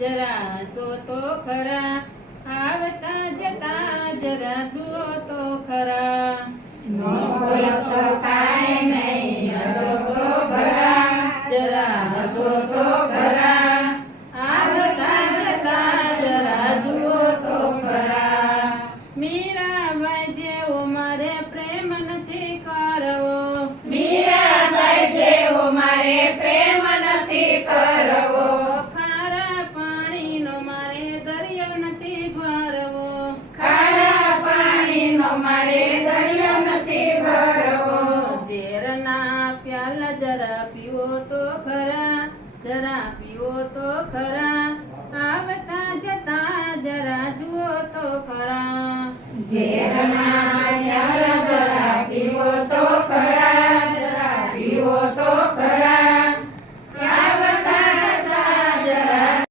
જરા હસો તો ખરા, આવતા જતા જરા જુઓ તો ખરા. નો બોલો તો કાંઈ નહીં, હસો તો ખરા, જરા હસો તો ખરા, આવતા જતા જરા જુઓ તો ખરા. મીરાબાઈ જેવો મારે પ્રેમ નથી કરવો, મીરાબાઈ જેવો મારે પ્રેમ નથી કરવો, ખારા પાણીનો મારે દરિયો નથી ભરવો, ખારા પાણીનો મારે દરિયો નથી ભરવો. ઝેરના પ્યાલા જરા પીવો તો ખરા, જરા પીવો તો ખરા.